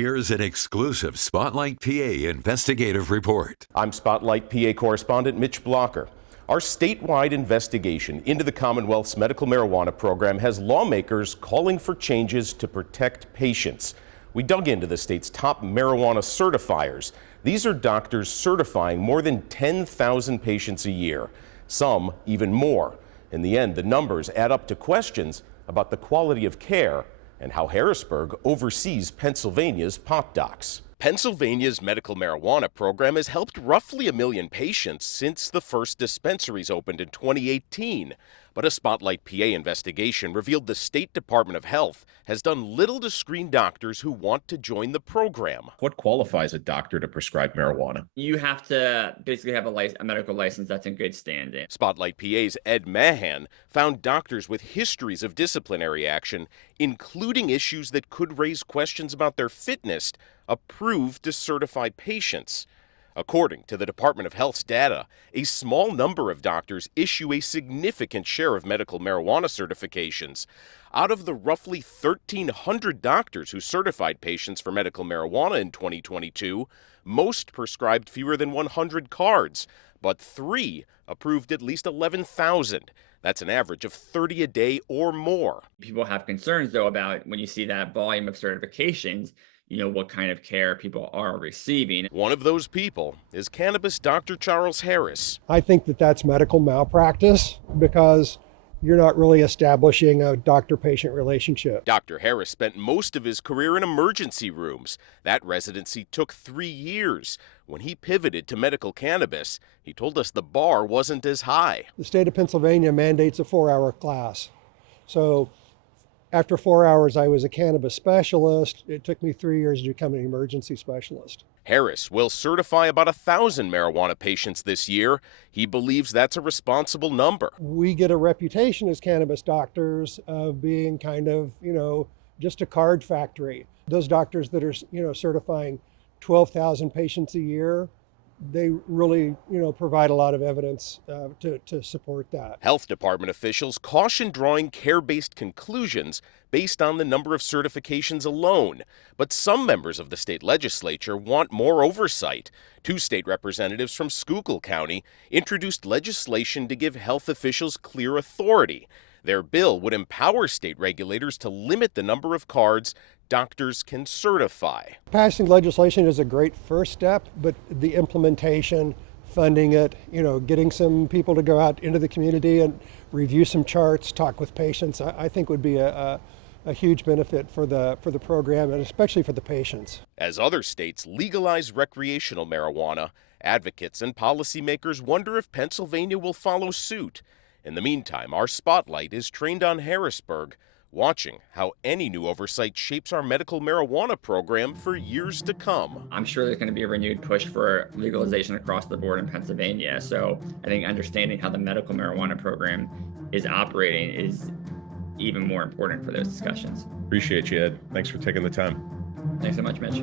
Here's an exclusive Spotlight PA investigative report. I'm Spotlight PA correspondent Mitch Blocker. Our statewide investigation into the Commonwealth's medical marijuana program has lawmakers calling for changes to protect patients. We dug into the state's top marijuana certifiers. These are doctors certifying more than 10,000 patients a year, some even more. In the end, the numbers add up to questions about the quality of care and how Harrisburg oversees Pennsylvania's pot docs. Pennsylvania's medical marijuana program has helped roughly 1 million patients since the first dispensaries opened in 2018. But a Spotlight PA investigation revealed the State Department of Health has done little to screen doctors who want to join the program. What qualifies a doctor to prescribe marijuana? You have to basically have a medical license that's in good standing. Spotlight PA's Ed Mahan found doctors with histories of disciplinary action, including issues that could raise questions about their fitness, approved to certify patients. According to the Department of Health's data, a small number of doctors issue a significant share of medical marijuana certifications. Out of the roughly 1,300 doctors who certified patients for medical marijuana in 2022, most prescribed fewer than 100 cards, but 3 approved at least 11,000. That's an average of 30 a day or more. People have concerns, though, about when you see that volume of certifications, what kind of care people are receiving. One of those people is cannabis Dr. Charles Harris. I think that that's medical malpractice because you're not really establishing a doctor-patient relationship. Dr. Harris spent most of his career in emergency rooms. That residency took 3 years. When he pivoted to medical cannabis, he told us the bar wasn't as high. The state of Pennsylvania mandates a 4-hour class. So after 4 hours, I was a cannabis specialist. It took me 3 years to become an emergency specialist. Harris will certify about 1,000 marijuana patients this year. He believes that's a responsible number. We get a reputation as cannabis doctors of being kind of, just a card factory. Those doctors that are, certifying 12,000 patients a year, they really, provide a lot of evidence to support that. Health department officials caution drawing care-based conclusions based on the number of certifications alone. But some members of the state legislature want more oversight. 2 state representatives from Schuylkill County introduced legislation to give health officials clear authority. Their bill would empower state regulators to limit the number of cards doctors can certify. Passing legislation is a great first step, but the implementation, funding it, getting some people to go out into the community and review some charts, talk with patients, I think would be a huge benefit for the program and especially for the patients. As other states legalize recreational marijuana, advocates and policymakers wonder if Pennsylvania will follow suit. In the meantime, our spotlight is trained on Harrisburg, watching how any new oversight shapes our medical marijuana program for years to come. I'm sure there's going to be a renewed push for legalization across the board in Pennsylvania. So I think understanding how the medical marijuana program is operating is even more important for those discussions. Appreciate you, Ed. Thanks for taking the time. Thanks so much, Mitch.